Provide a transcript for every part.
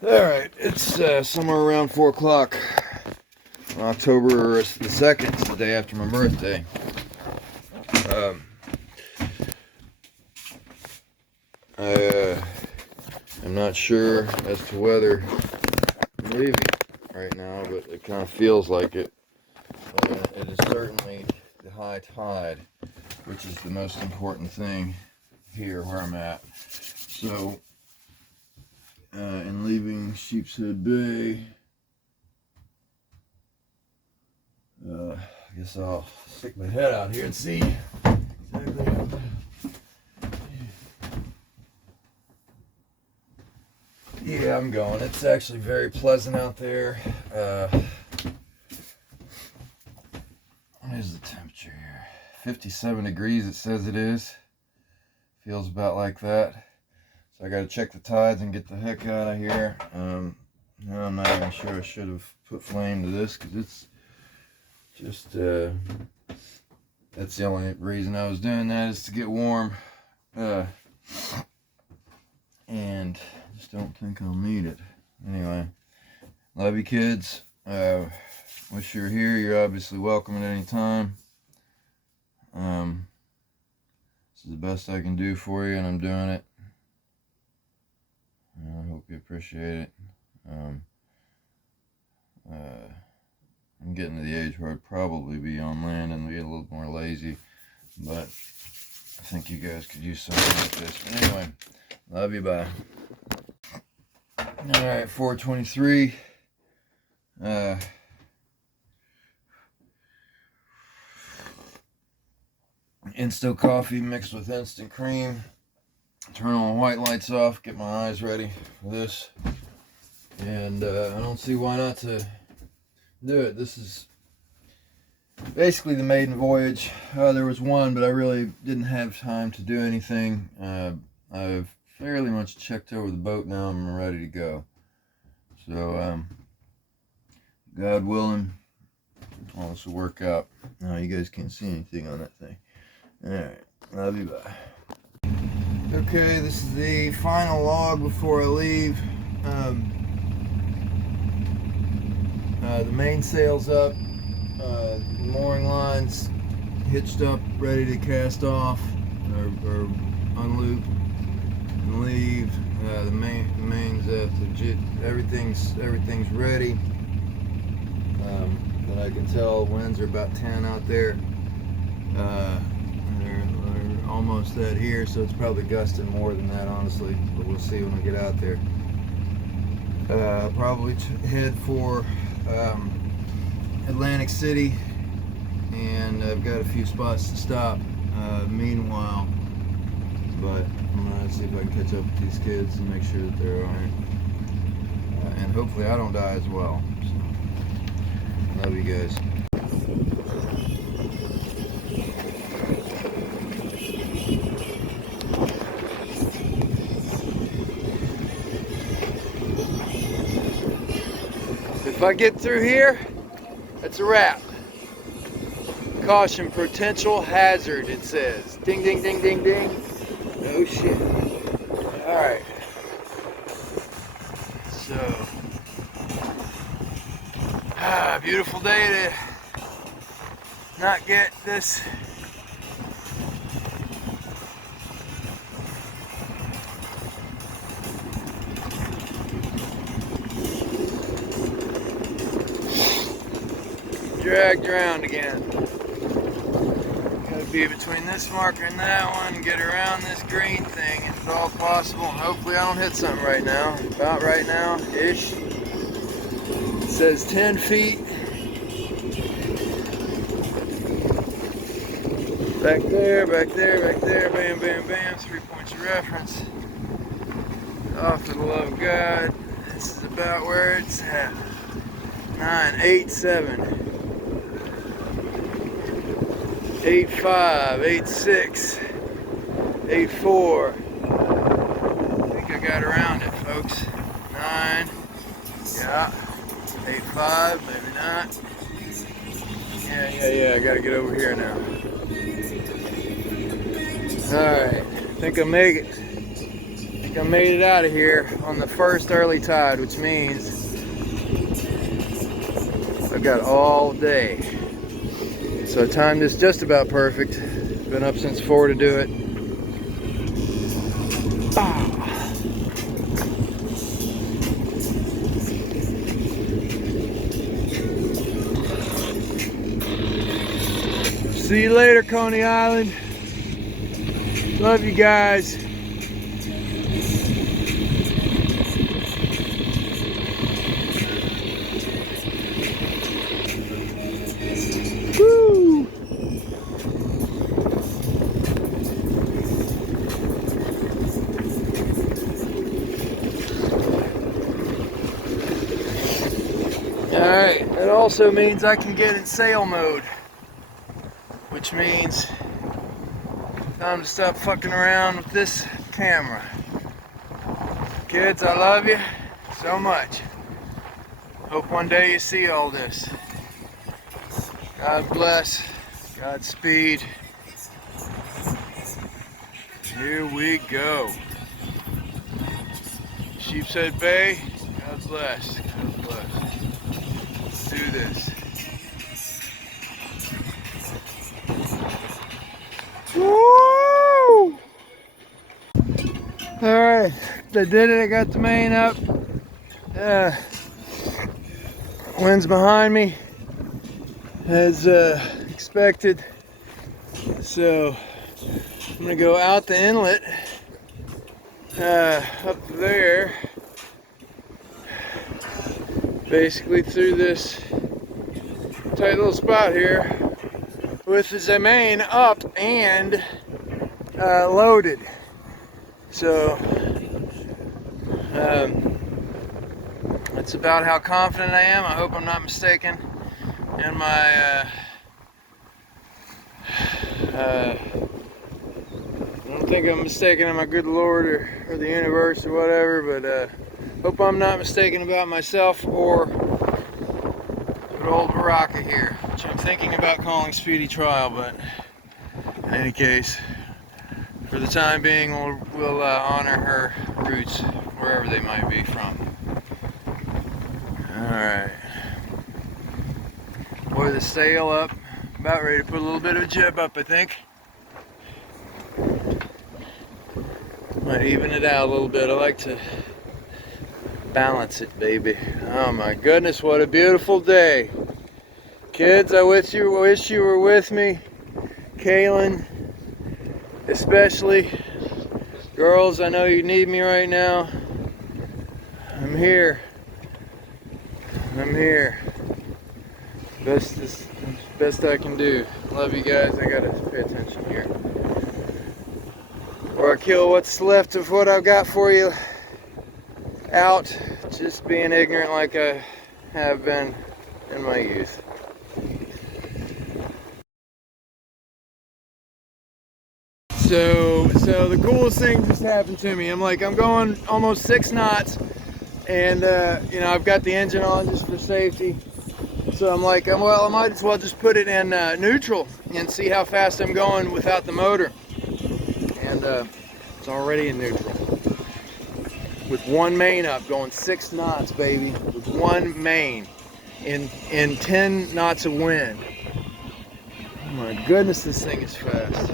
Alright, it's somewhere around 4 o'clock on October the 2nd. It's the day after my birthday. I'm not sure as to whether I'm leaving right now, but it kind of feels like it. It is certainly the high tide, which is the most important thing here where I'm at. So, in leaving Sheepshead Bay, I guess I'll stick my head out here and see exactly. Yeah, I'm going. It's actually very pleasant out there. What is the temperature here? 57 degrees it says it is. Feels about like that. So I got to check the tides and get the heck out of here. Now I'm not even sure I should have put flame to this because it's just, that's the only reason I was doing that is to get warm. And I just don't think I'll need it. Anyway, love you kids. Wish you were here. You're obviously welcome at any time. This is the best I can do for you, and I'm doing it. I hope you appreciate it. I'm getting to the age where I'd probably be on land and get a little more lazy, but I think you guys could use something like this. But anyway, love you, bye. Alright, 4:23. Insto coffee mixed with instant cream. Turn all the white lights off, get my eyes ready for this. And I don't see why not to do it. This is basically the maiden voyage. There was one, but I really didn't have time to do anything. I've fairly much checked over the boat now. I'm ready to go. So, God willing, all this will work out. No, you guys can't see anything on that thing. Alright, love you, bye. Okay, this is the final log before I leave. The mainsail's up, the mooring line's hitched up, ready to cast off or unloop and leave. The main's at everything's ready. But I can tell winds are about 10 out there. They're almost at here, so it's probably gusting more than that, honestly. But we'll see when we get out there. I'll probably head for Atlantic City, and I've got a few spots to stop meanwhile. But I'm gonna see if I can catch up with these kids and make sure that they're alright. And hopefully I don't die as well. So, love you guys. If I get through here, that's a wrap. Caution, potential hazard, it says. Ding, ding, ding, ding, ding. Oh shit. Alright. So, beautiful day to not get this dragged around again. Gotta be between this marker and that one and get around this green thing if at all possible. And hopefully I don't hit something right now. About right now-ish. It says 10 feet. Back there, back there, back there. Bam, bam, bam. 3 points of reference. Oh, for the love of God. This is about where it's at. 9, 8, 7. 8.5, 8.6, 8.4. I think I got around it, folks. 9, yeah. 8.5, maybe not. Yeah, I gotta get over here now. Alright, I think I make it. I think I made it out of here on the first early tide, which means I've got all day. So I timed this just about perfect. Been up since 4 to do it. See you later, Coney Island. Love you guys. Woo! Alright, it also means I can get in sail mode, which means time to stop fucking around with this camera. Kids, I love you so much. Hope one day you see all this. God bless. Godspeed. Here we go. Sheepshead Bay. God bless. God bless. Let's do this. Woo! Alright, I did it. I got the main up. Wind's behind me as expected. So I'm gonna go out the inlet up there, basically through this tight little spot here with the main up and loaded. So that's about how confident I am. I hope I'm not mistaken in my I don't think I'm mistaken in my good Lord or the universe or whatever, but hope I'm not mistaken about myself or good old Baraka here, which I'm thinking about calling speedy trial, but in any case, for the time being, we'll honor her roots wherever they might be from. Alright. Boy, the sail up. About ready to put a little bit of a jib up, I think. Might even it out a little bit. I like to balance it, baby. Oh my goodness, what a beautiful day. Kids, I wish you were with me. Kaylin, especially. Girls, I know you need me right now. I'm here. I'm here. Best I can do. Love you guys. I gotta pay attention here. Or I kill what's left of what I've got for you out, just being ignorant like I have been in my youth. So the coolest thing just happened to me. I'm going almost 6 knots, and you know, I've got the engine on just for safety. So I'm like, well, I might as well just put it in neutral and see how fast I'm going without the motor. And it's already in neutral. With one main up, going 6 knots, baby. With one main in 10 knots of wind. Oh my goodness, this thing is fast.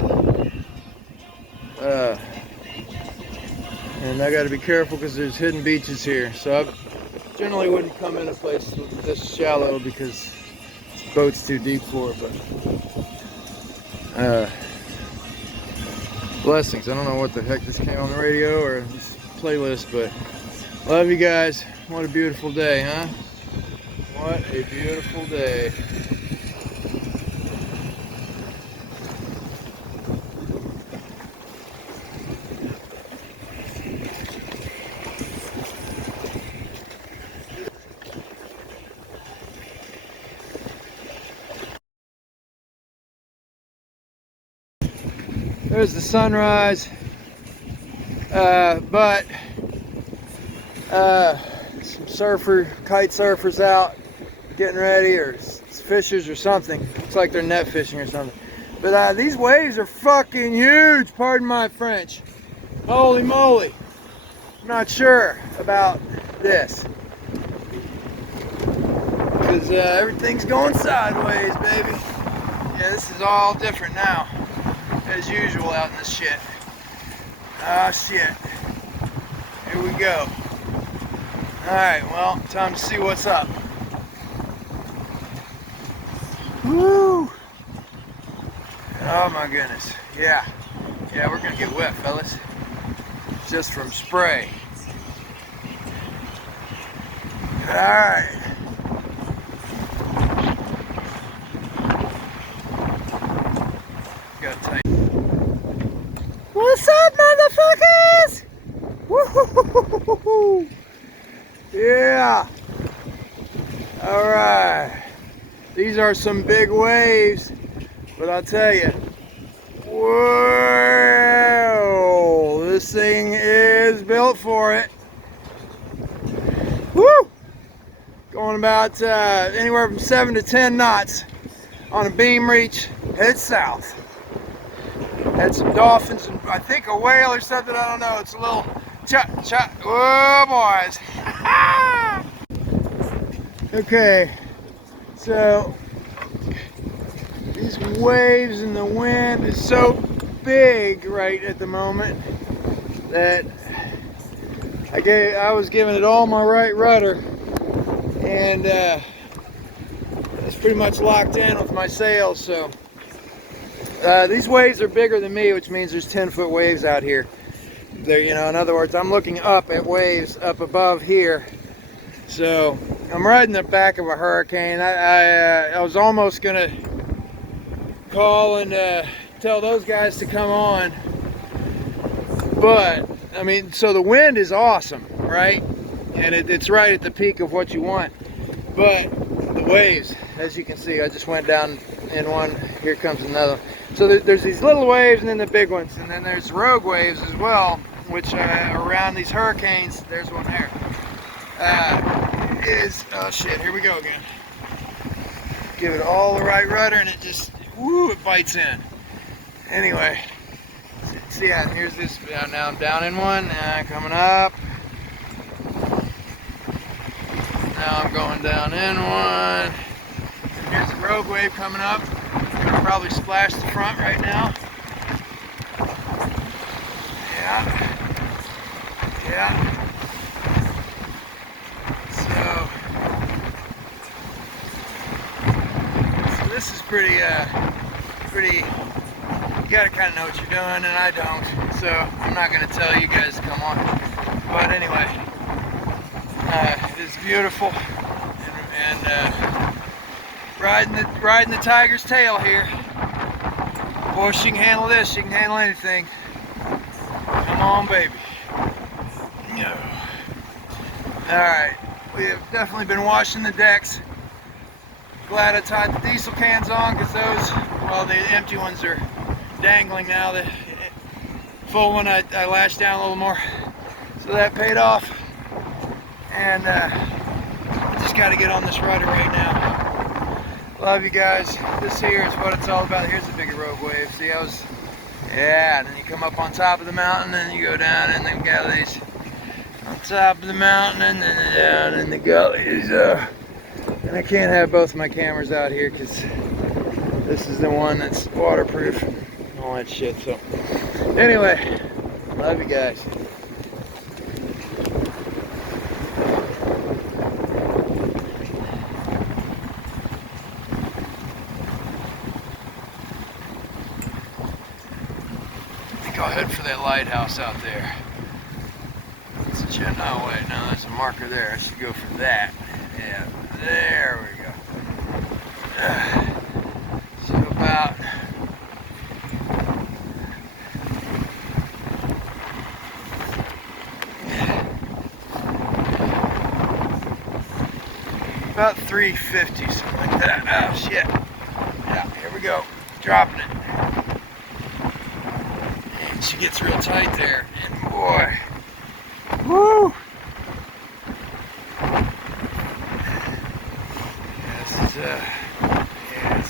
And I got to be careful because there's hidden beaches here. So I generally wouldn't come in a place this shallow because the boat's too deep for it. But blessings. I don't know what the heck this came on the radio or this playlist, but love you guys. What a beautiful day, huh? What a beautiful day. There's the sunrise, but some kite surfers out getting ready, or fishers or something. Looks like they're net fishing or something. But these waves are fucking huge, pardon my French. Holy moly. I'm not sure about this. Because everything's going sideways, baby. Yeah, this is all different now. As usual out in this shit. Ah, shit. Here we go. Alright, well, time to see what's up. Woo! Oh my goodness. Yeah. Yeah, we're gonna get wet, fellas. Just from spray. Alright. Got tight. What's up, motherfuckers? Woo-hoo-hoo-hoo-hoo. Yeah. Alright. These are some big waves, but I'll tell you, whoa, this thing is built for it. Woo! Going about anywhere from 7 to 10 knots on a beam reach, head south. Had some dolphins and I think a whale or something, I don't know. It's a little chop. Whoa, boys. Okay, so these waves and the wind is so big right at the moment that I was giving it all my right rudder, and it's pretty much locked in with my sails. So these waves are bigger than me, which means there's 10-foot waves out here. There, you know, in other words, I'm looking up at waves up above here. So I'm riding the back of a hurricane. I was almost gonna call and tell those guys to come on, but I mean, so the wind is awesome, right? And it's right at the peak of what you want, but the waves, as you can see, I just went down in one, here comes another. So there's these little waves and then the big ones, and then there's rogue waves as well, which around these hurricanes, there's one there. Oh shit, here we go again. Give it all the right rudder and it just, woo, it bites in. Anyway, so yeah, here's this, now I'm down in one, coming up. Now I'm going down in one. And here's a rogue wave coming up. Gonna probably splash the front right now. Yeah. So this is pretty, you gotta kind of know what you're doing, and I don't. So I'm not gonna tell you guys to come on. But anyway, it's beautiful, and riding the tiger's tail here. Boy, she can handle this. She can handle anything. Come on, baby. No. All right, we have definitely been washing the decks. Glad I tied the diesel cans on, because those, well, the empty ones are dangling now. The full one I lashed down a little more, so that paid off. And I just got to get on this rudder right now. Love you guys. This here is what it's all about. Here's a bigger rogue wave. See, yeah, and then you come up on top of the mountain, and you go down in the galleys. On top of the mountain, and then down in the gullies. And I can't have both my cameras out here because this is the one that's waterproof and all that shit. So anyway, love you guys. I think I'll head for that lighthouse out there. Oh wait, no, there's a marker there. I should go for that. Yeah, there we go. So about about 350, something like that. Oh shit. Yeah, here we go. Dropping it. And she gets real tight there. And boy. Woo! This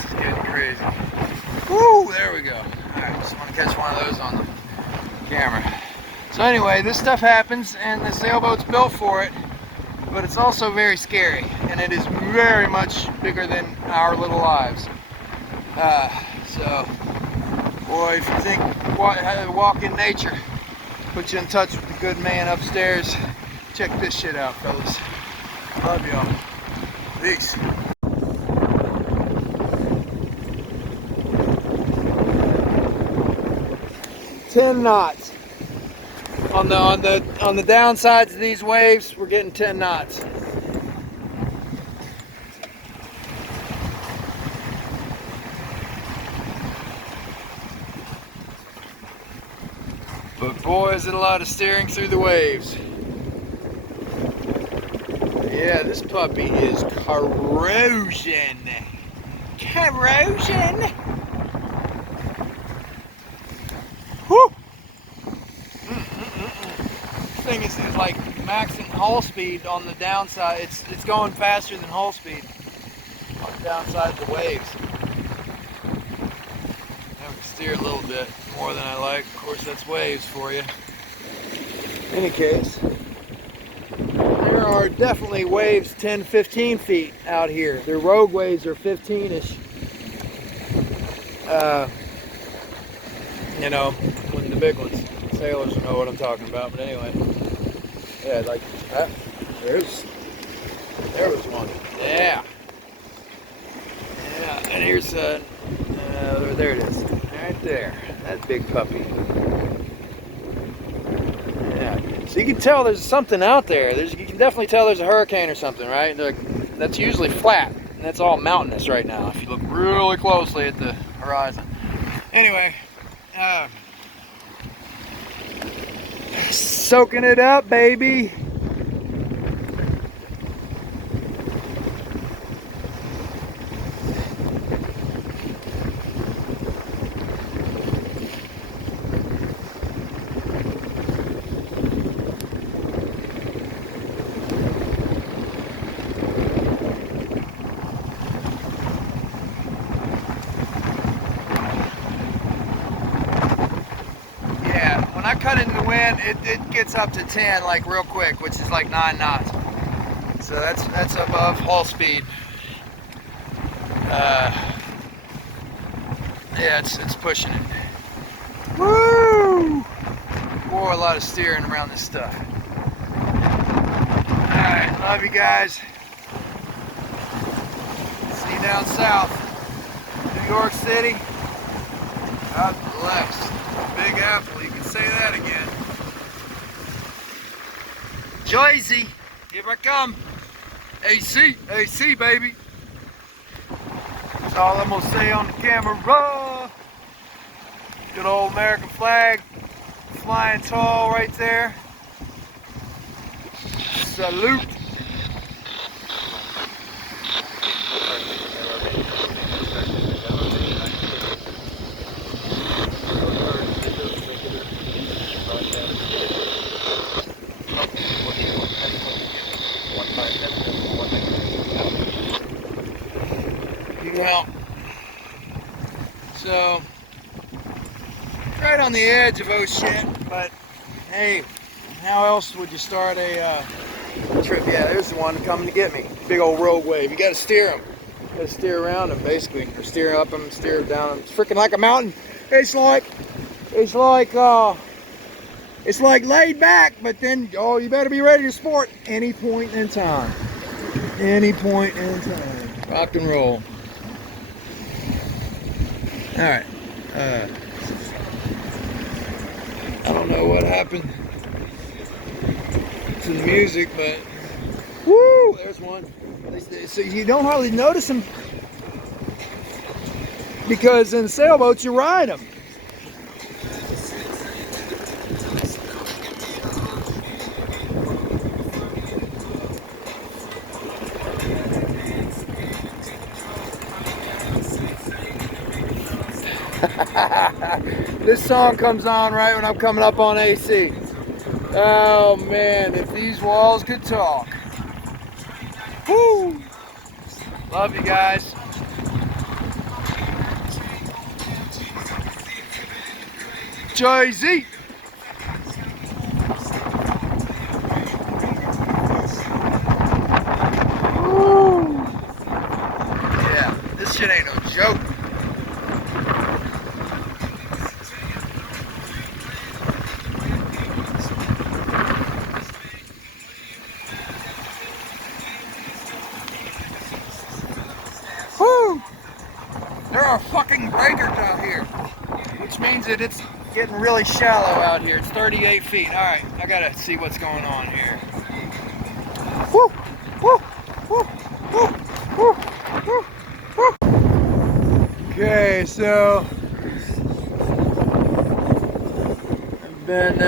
is getting crazy. Woo! There we go. Alright, just want to catch one of those on the camera. So anyway, this stuff happens and the sailboat's built for it, but it's also very scary, and it is very much bigger than our little lives. So, boy, if you think walk in nature put you in touch with the good man upstairs, check this shit out, fellas. Love y'all. Peace. "10 knots. On the downsides of these waves, we're getting 10 knots. But boy, is it a lot of steering through the waves. Yeah, this puppy is corrosion. Corrosion. Whew. Thing is like maxing hull speed on the downside. It's going faster than hull speed on the downside of the waves. I have to steer a little bit more than I like. Of course, that's waves for you. In any case, there are definitely waves 10, 15 feet out here. The rogue waves are 15-ish. You know, when the big ones. Sailors know what I'm talking about, but anyway. Yeah, like that. There was one. Yeah. Yeah, and here's there it is. Right there. That big puppy. Yeah. So you can tell there's something out there. You can definitely tell there's a hurricane or something, right? That's usually flat, and that's all mountainous right now if you look really closely at the horizon. Anyway, soaking it up, baby. When I cut into the wind, it gets up to 10 like real quick, which is like 9 knots. So that's above hull speed. Yeah, it's pushing it. Woo! Boy, a lot of steering around this stuff. Alright, love you guys. See you down south. New York City. God bless. Big Apple, you can say that again. Jersey, here I come. AC, AC, baby. That's all I'm gonna say on the camera. Good old American flag flying tall right there. Salute. Well, so right on the edge of oh shit, but hey, how else would you start a trip? Yeah, there's the one coming to get me. Big old rogue wave. You got to steer them. You got to steer around them basically, or steer up them, steer down them. It's freaking like a mountain. It's like laid back, but then you better be ready to sport any point in time. Any point in time. Rock and roll. All right. I don't know what happened to the music, but woo, there's one. So you don't hardly notice them because in sailboats you ride them. This song comes on right when I'm coming up on AC. Oh man, if these walls could talk. Woo! Love you guys. Jay-Z. are fucking breakers out here, which means that it's getting really shallow out here. It's 38 feet. All right, I gotta see what's going on here. Woo, woo, woo, woo, woo, woo, woo. Okay, so I've been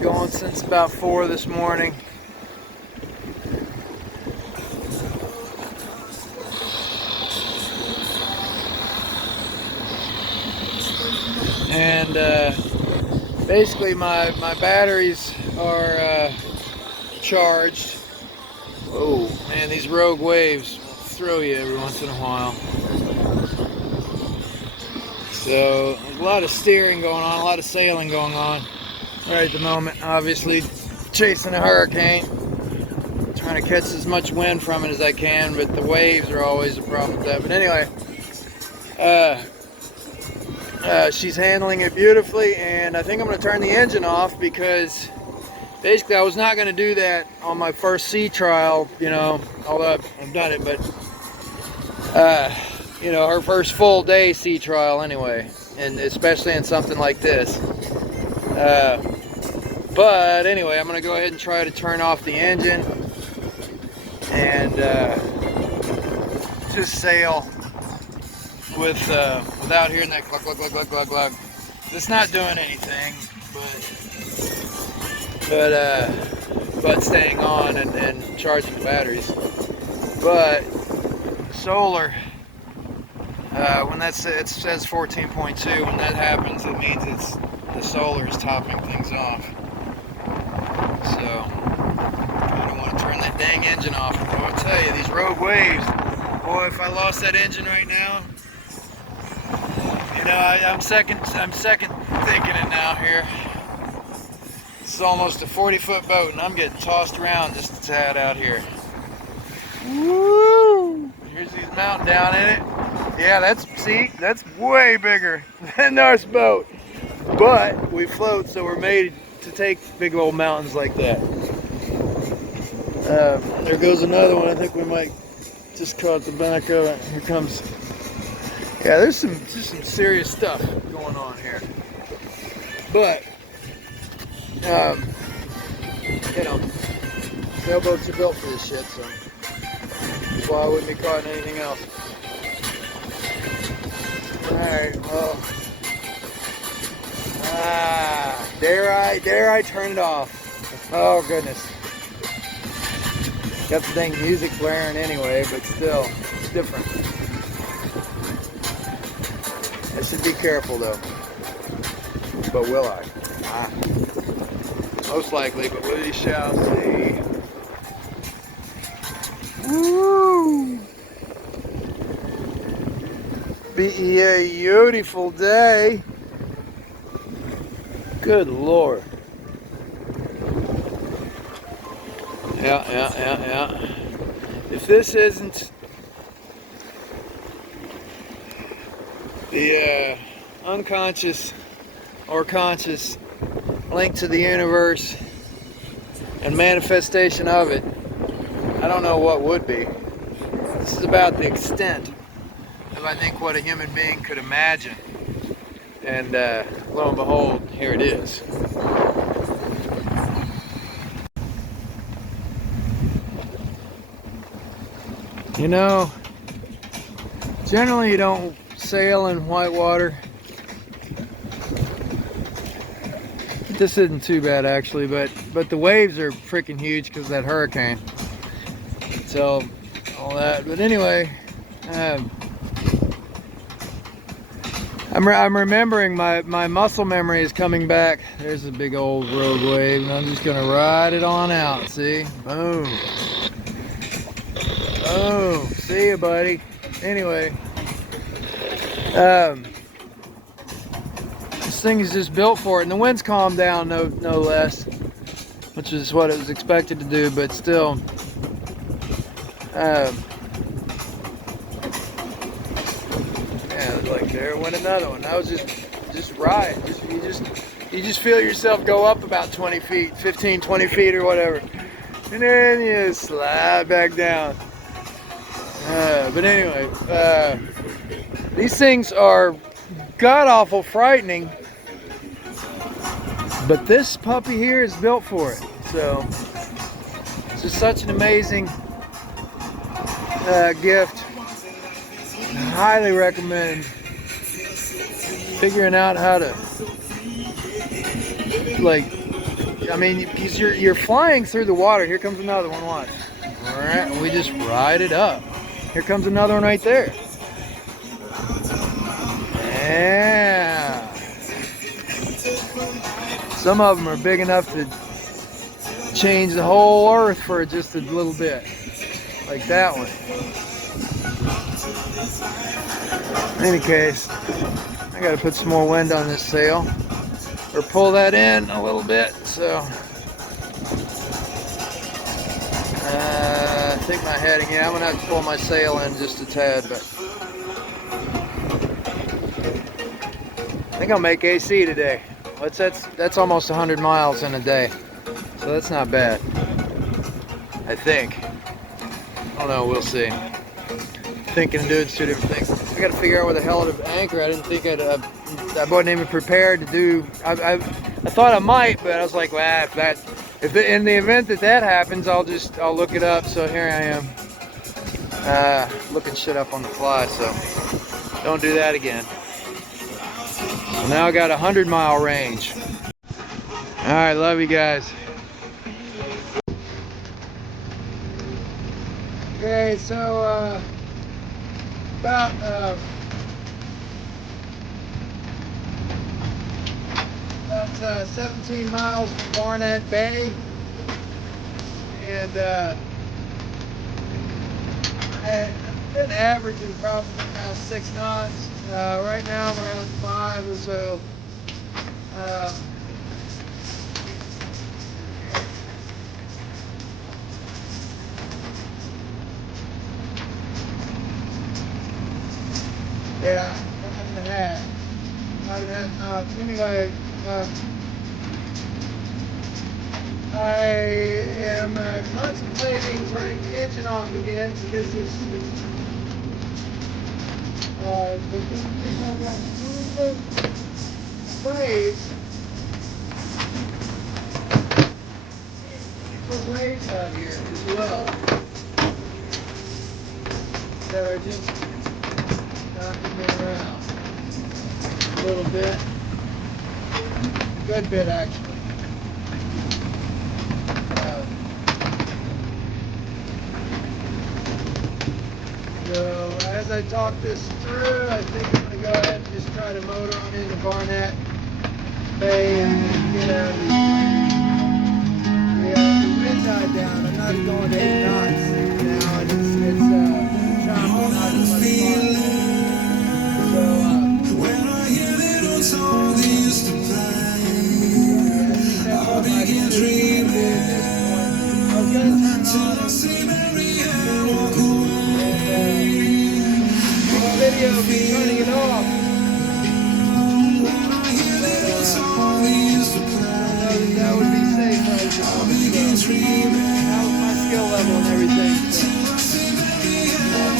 going since about 4 this morning. And basically my batteries are charged. Oh man, these rogue waves will throw you every once in a while. So a lot of steering going on, a lot of sailing going on right at the moment. Obviously chasing a hurricane, trying to catch as much wind from it as I can, but the waves are always a problem with that. But anyway, she's handling it beautifully, and I think I'm going to turn the engine off because basically I was not going to do that on my first sea trial, you know, although I've done it, but you know, her first full day sea trial anyway, and especially in something like this. But anyway, I'm going to go ahead and try to turn off the engine and just sail without hearing that cluck, cluck, cluck, cluck, cluck, cluck. It's not doing anything, but staying on and charging the batteries. But solar, when it says 14.2, when that happens, it means the solar is topping things off. So I don't want to turn that dang engine off. I'll tell you, these rogue waves, boy, if I lost that engine right now, you know, I'm second thinking it now here. It's almost a 40-foot boat, and I'm getting tossed around just a tad out here. Woo! Here's these mountain down in it. Yeah, that's way bigger than our boat. But we float, so we're made to take big old mountains like that. There goes another one. I think we might just caught the back of it. Here comes. Yeah, there's some serious stuff going on here. But you know, sailboats are built for this shit, so that's why I wouldn't be caught in anything else. Alright, well, dare I turn it off? Oh goodness. Got the dang music blaring anyway, but still, it's different. I should be careful though. But will I? Most likely, but we shall see. Woo! Be a beautiful day. Good Lord. Yeah. If this isn't the unconscious or conscious link to the universe and manifestation of it, I don't know what would be. This is about the extent of, I think, what a human being could imagine. And lo and behold, here it is. You know, generally you don't sail in white water. This isn't too bad actually, but the waves are freaking huge because of that hurricane. So all that. But anyway, I'm remembering my muscle memory is coming back. There's a big old rogue wave, and I'm just gonna ride it on out. See, boom. Oh, see ya, buddy. Anyway, this thing is just built for it, and the wind's calmed down, no less, which is what it was expected to do. But still, yeah, like there went another one. I was just ride. You just feel yourself go up about 20 feet, 15, 20 feet or whatever, and then you slide back down. But anyway, these things are god-awful frightening, but this puppy here is built for it. So it's just such an amazing gift. I highly recommend figuring out how to, like, I mean, because you're flying through the water. Here comes another one, watch. Alright, we just ride it up. Here comes another one right there. Yeah. Some of them are big enough to change the whole earth for just a little bit. Like that one. In any case, I gotta put some more wind on this sail. Or pull that in a little bit, so. I think my heading, yeah, I'm gonna have to pull my sail in just a tad, but I think I'll make AC today. That's almost 100 miles in a day, so that's not bad. I think. I don't know, we'll see. Thinking of doing two different things. I gotta figure out where the hell to anchor. I didn't think I wasn't even prepared to do. I thought I might, but I was like, well, if in the event that happens, I'll look it up. So here I am, looking shit up on the fly. So don't do that again. So now I got a 100-mile range. All right, love you guys. Okay, so about 17 miles from Barnegat Bay, and I've been averaging probably around 6 knots. Right now I'm around 5 or so. Yeah, anyway, I am contemplating turning the engine off again because this waves out here as well that are just knocking me around a little bit, a good bit actually. So as I talk this through, I think I'm going to go ahead and just try to motor on into Barnegat Bay and get out of the wind died down. I'm not going 8 knots now, and it's choppy, not as much fun. So when I hear little songs to play, I'll begin dreaming at this point. I was going to turn on and walk away. Video of me turning it off. That would be safe. That was my skill level and everything. So.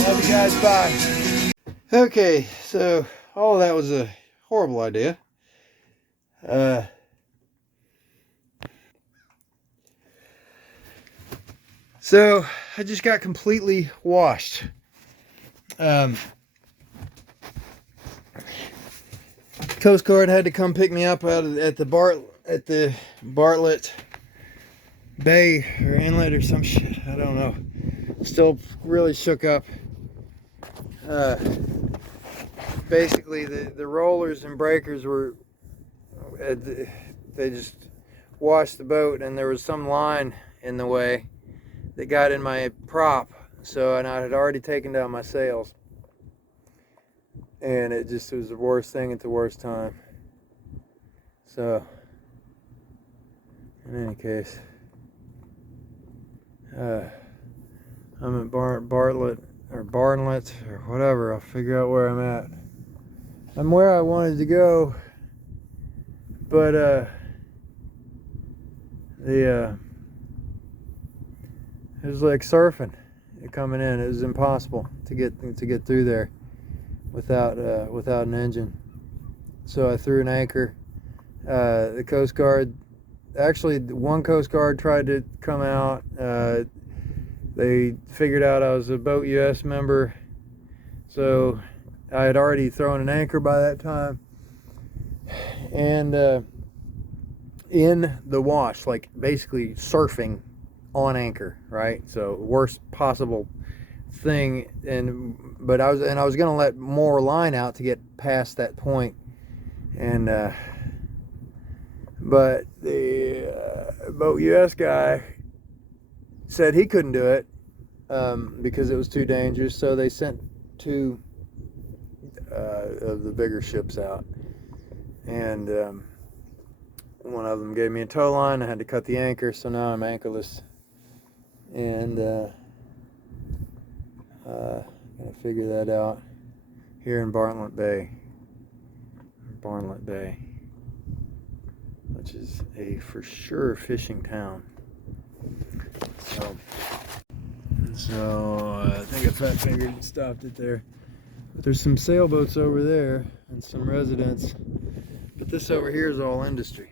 Love you guys. Bye. Okay, so all of that was a horrible idea. So I just got completely washed. Coast Guard had to come pick me up at the Bartlett Bay or Inlet or some shit. I don't know. Still really shook up. Basically, the rollers and breakers were they just washed the boat, and there was some line in the way that got in my prop. So, and I had already taken down my sails. And it was the worst thing at the worst time. So, in any case, I'm at Bartlett or Barnegat or whatever. I'll figure out where I'm at. I'm where I wanted to go, but it was like surfing. coming in. It was impossible to get through there without an engine. So I threw an anchor. The Coast Guard, actually, one Coast Guard tried to come out. They figured out I was a Boat US member, so I had already thrown an anchor by that time. And in the wash, like basically surfing on anchor, right? So worst possible thing. But I was gonna let more line out to get past that point, and but the Boat US guy said he couldn't do it because it was too dangerous. So they sent two of the bigger ships out, and one of them gave me a tow line. I had to cut the anchor, so now I'm anchorless, and gotta figure that out here in Barnegat Bay, which is a for sure fishing town. So I think if I figured and stopped it there. But there's some sailboats over there and some residents. But this over here is all industry.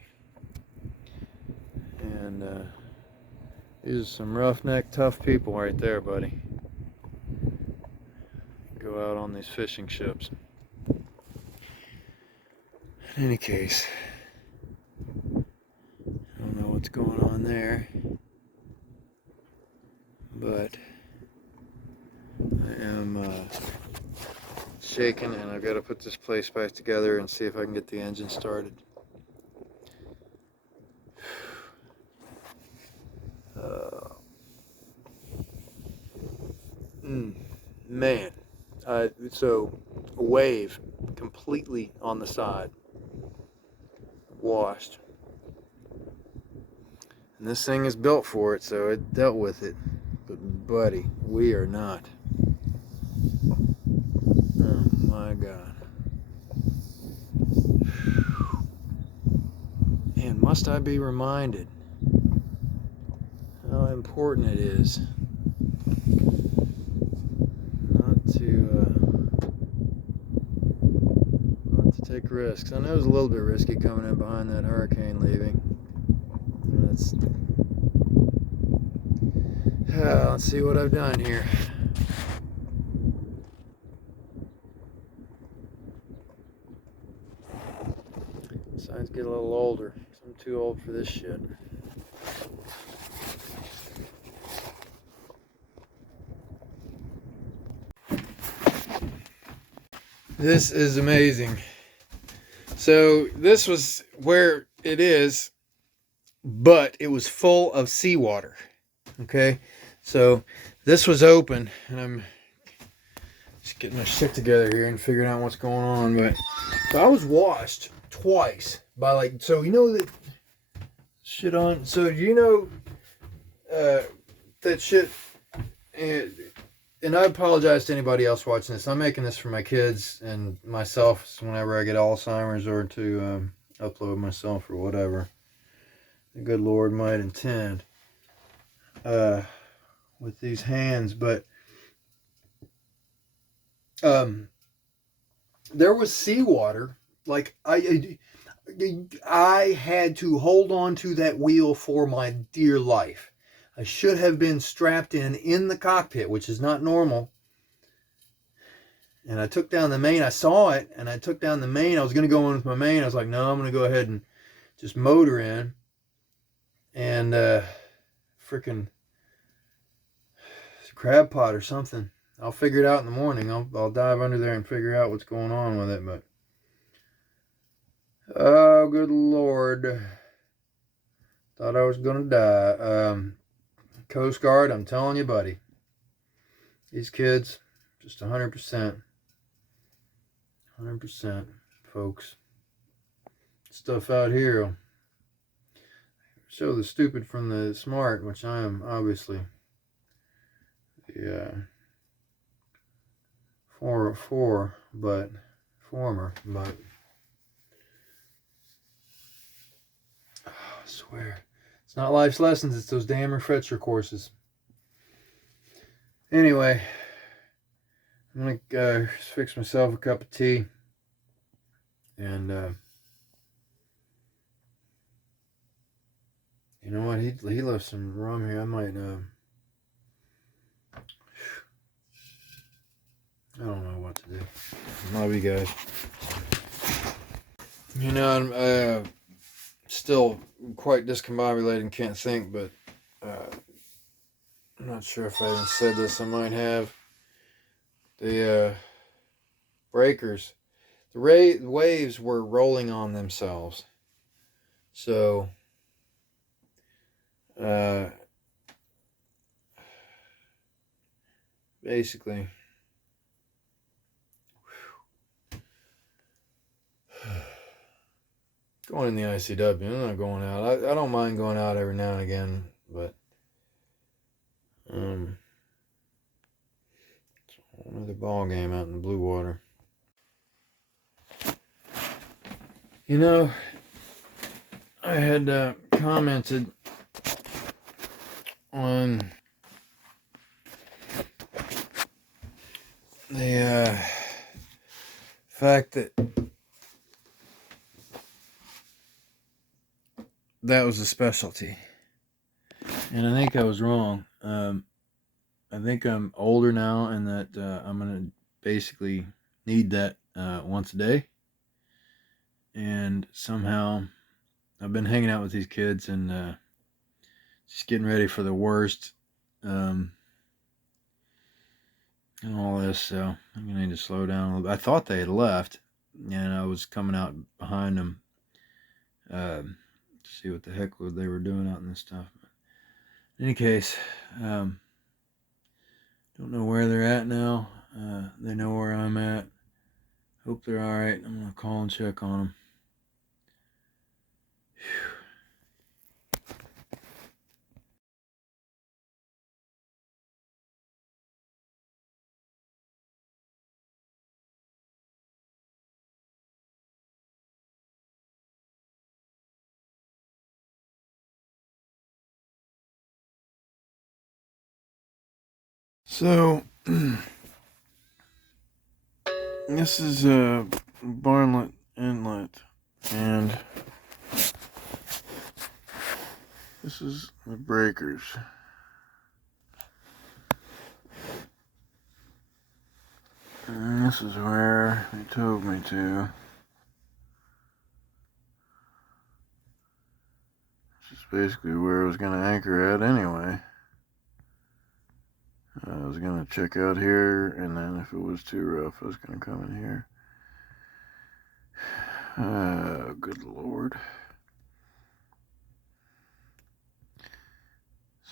And these are some roughneck, tough people right there, buddy. Go out on these fishing ships. In any case, I don't know what's going on there, but I am shaking, and I've got to put this place back together and see if I can get the engine started. Man, so a wave completely on the side, washed, and this thing is built for it, so it dealt with it. But buddy, we are not. Oh my God. And must I be reminded how important it is not to take risks. I know it was a little bit risky coming in behind that hurricane leaving. Let's see what I've done here. Signs get a little older. I'm too old for this shit. This is amazing. So this was where it is, but it was full of seawater. Okay, so this was open, and I'm just getting my shit together here and figuring out what's going on. But so I was washed twice by, like, so you know that shit on. So you know that shit. And I apologize to anybody else watching this. I'm making this for my kids and myself whenever I get Alzheimer's, or to upload myself or whatever the good Lord might intend with these hands. But there was seawater. Like I had to hold on to that wheel for my dear life. I should have been strapped in the cockpit, which is not normal. And I took down the main. I saw it, and I took down the main. I was going to go in with my main. I was like, no, I'm going to go ahead and just motor in. And freaking crab pot or something. I'll figure it out in the morning. I'll dive under there and figure out what's going on with it. But oh, good Lord. Thought I was going to die. Coast Guard, I'm telling you, buddy. These kids, just 100%. 100%, folks. Stuff out here will show the stupid from the smart, which I am obviously the former, but oh, I swear. It's not life's lessons, it's those damn refresher courses. Anyway, I'm gonna fix myself a cup of tea, and you know what? He left some rum here. I might I don't know what to do. Love you guys. You know, I'm still quite discombobulated and can't think, but I'm not sure if I even said this. I might have. The breakers, the waves were rolling on themselves. So, basically, going in the ICW, I'm not going out. I don't mind going out every now and again, but it's another ball game out in the blue water. You know, I had commented on the fact that that was a specialty, and I think I was wrong. I think I'm older now, and that I'm gonna basically need that once a day. And somehow, I've been hanging out with these kids and just getting ready for the worst, and all this. So I'm gonna need to slow down a little bit. I thought they had left, and I was coming out behind them to see what the heck they were doing out in this stuff. But in any case, don't know where they're at now. They know where I'm at. Hope they're all right. I'm gonna call and check on them. So, this is Barnegat Inlet, and this is the breakers. And this is where they told me to. This is basically where I was going to anchor at anyway. I was going to check out here, and then if it was too rough, I was going to come in here. Good Lord.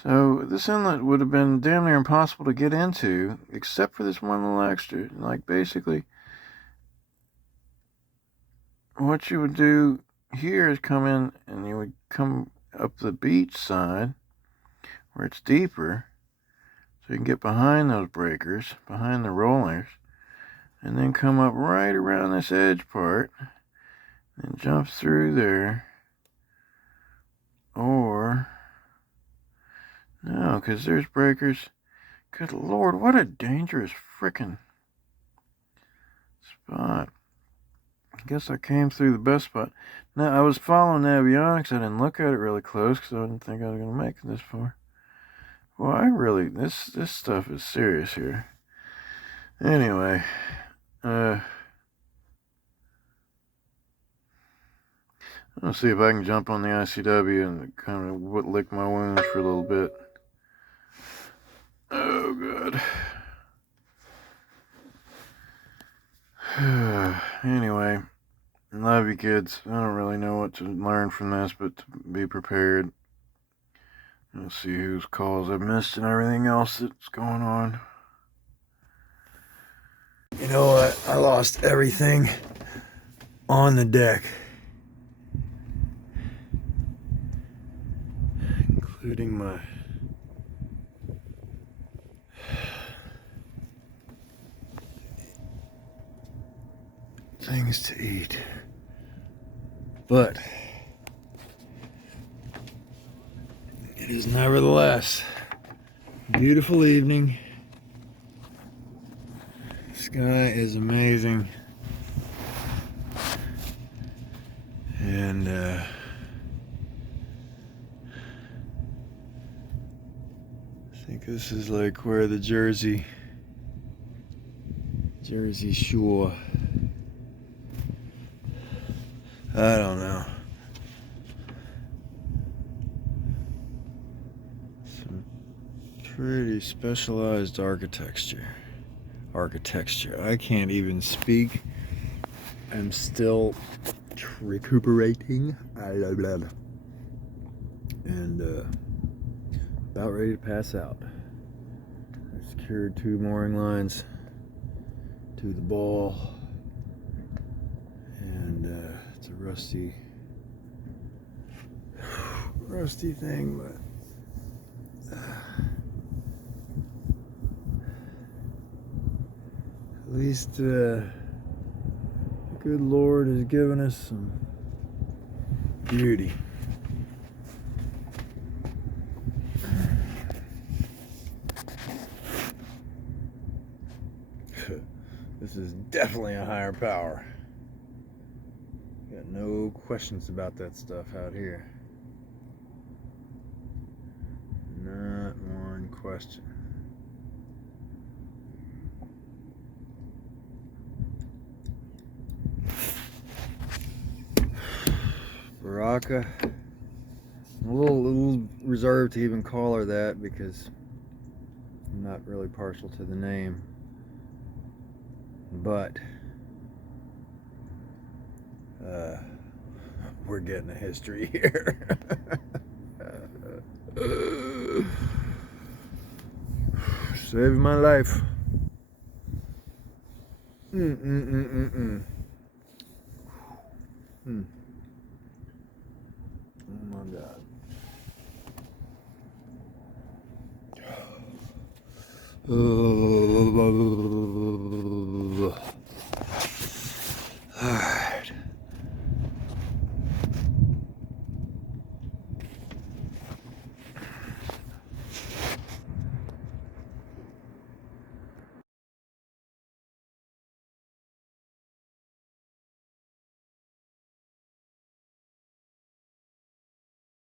So this inlet would have been damn near impossible to get into, except for this one little extra. Like, basically, what you would do here is come in, and you would come up the beach side, where it's deeper, so you can get behind those breakers, behind the rollers, and then come up right around this edge part, and jump through there. Or, no, because there's breakers. Good Lord, what a dangerous frickin' spot. I guess I came through the best spot. Now, I was following navigational. I didn't look at it really close because I didn't think I was going to make it this far. Well, this stuff is serious here. Anyway, I'm going to see if I can jump on the ICW and kind of lick my wounds for a little bit. Oh, God. Anyway, love you kids. I don't really know what to learn from this, but to be prepared. Let's see whose calls I've missed and everything else that's going on. You know what? I lost everything on the deck, including my things to eat. But it is nevertheless a beautiful evening, Sky is amazing. And I think this is like where the Jersey Shore. I don't know. Some pretty specialized architecture. I can't even speak. I'm still recuperating. And about ready to pass out. I secured 2 mooring lines to the ball. And it's a rusty thing, but at least the good Lord has given us some beauty. This is definitely a higher power. Got no questions about that stuff out here. Not one question. Baraka. I'm a little reserved to even call her that because I'm not really partial to the name. But we're getting a history here. Saving my life. Oh my God.